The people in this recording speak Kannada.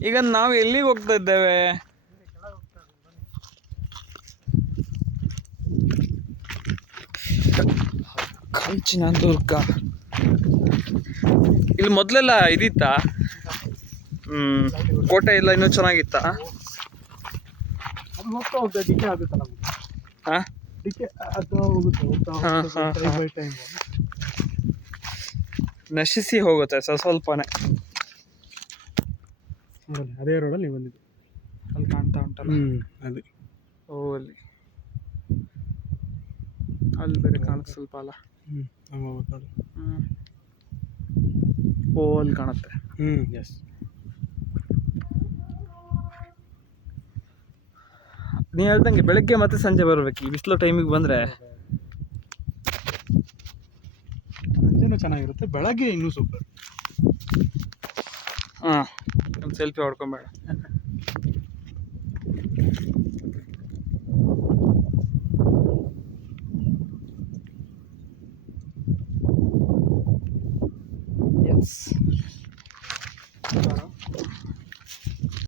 ಈಗ ನಾವು ಎಲ್ಲಿಗೆ ಹೋಗ್ತಾ ಇದ್ದೇವೆ? ಕಂಚಿನ ದುರ್ಗ ಇಲ್ಲಿ ಮೊದಲೆಲ್ಲ ಇದಿತ್ತಾ? ಹ್ಮ್ ಕೋಟೆ ಎಲ್ಲ ಇನ್ನೂ ಚೆನ್ನಾಗಿತ್ತ? ನಶಿಸಿ ಹೋಗುತ್ತೆ ಸ್ವಲ್ಪ ಸ್ವಲ್ಪನೇ. ಅದೇ ರೋಡಲ್ಲಿ ನೀವು ಬಂದಿದ್ದು ಅಲ್ಲಿ ಕಾಣ್ತಾ ಉಂಟಲ್ಲ? ಹ್ಞೂ ಅದೇ ಓ ಅಲ್ಲಿ. ಅಲ್ಲಿ ಬೇರೆ ಕಾಣುತ್ತೆ ಸ್ವಲ್ಪ ಅಲ್ಲ? ಹ್ಞೂ ಹಂಗೆ ಹೋಗ್ಬೇಕು ನೋಡಿ ಹ್ಮ್. ಓ ಅಲ್ಲಿ ಕಾಣುತ್ತೆ. ಹ್ಞೂ ಎಸ್ ನೀ ಹೇಳ್ದಂಗೆ ಬೆಳಗ್ಗೆ ಮತ್ತೆ ಸಂಜೆ ಬರ್ಬೇಕು. ಈ ಬಿಸಿಲು ಟೈಮಿಗೆ ಬಂದರೆ. ಸಂಜೆನೂ ಚೆನ್ನಾಗಿರುತ್ತೆ. ಬೆಳಗ್ಗೆ ಇನ್ನೂ ಸೂಪರ್ ಹಾಂ. ಒಂದು ಸೆಲ್ಫಿ ಹೊಡ್ಕೊಂಬೇಡ. ಎಸ್